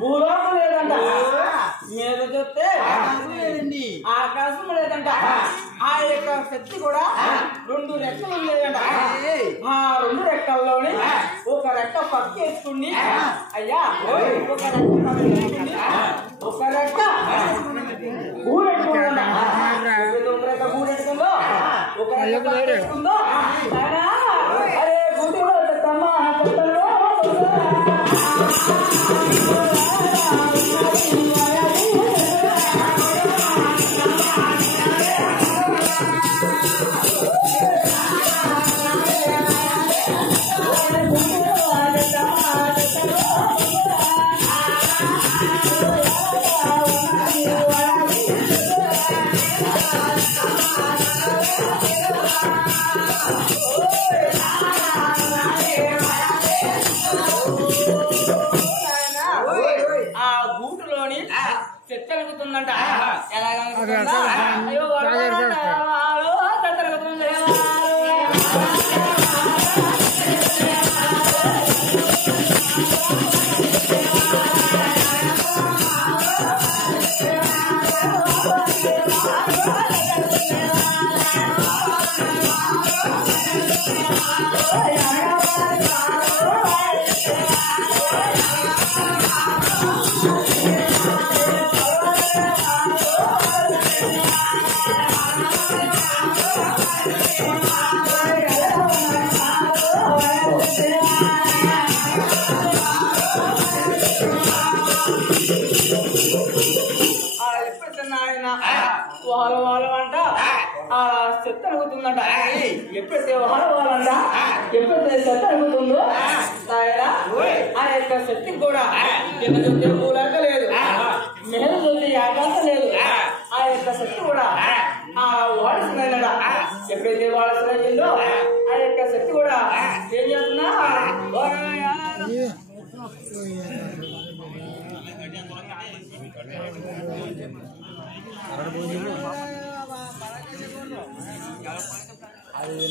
భూలోకం లేదంట, మీద చూస్తే ఆకాశం లేదంట. ఆ యొక్క శక్తి కూడా 2 రెక్కలు ఉండేదంట. ఆ 2 రెక్కల్లోని ఒక రెక్క పక్కేసుకుని అయ్యా ఒక రెక్క పక్కేసుకుని ఒక రెక్క గూడెట్టుకుందా, ఒక రెక్క గూడెట్టుకుందో ఒక రెక్క పక్కేసుకుందో. అరే గుడిలో తమ్మా చెత్తలుగుతుందంట. ఎలాగలుగుతుందా? అయ్యో చెత్తలుగుతుంది. వాళ్ళంట ఆ చెత్త అడుగుతుందంట. ఎప్పుడైతే వాళ్ళంట ఎప్పుడైతే చెత్త అడుగుతుందో ఆ యొక్క శక్తికి కూడా కింద చూస్తే భూలాక లేదు, మీద చూస్తే ఆకాశం లేదు. ఆ యొక్క శక్తి కూడా ఆ వాడసినట. ఎప్పుడైతే వాడసినో ఆ యొక్క శక్తి కూడా ఏం చేస్తున్నా అది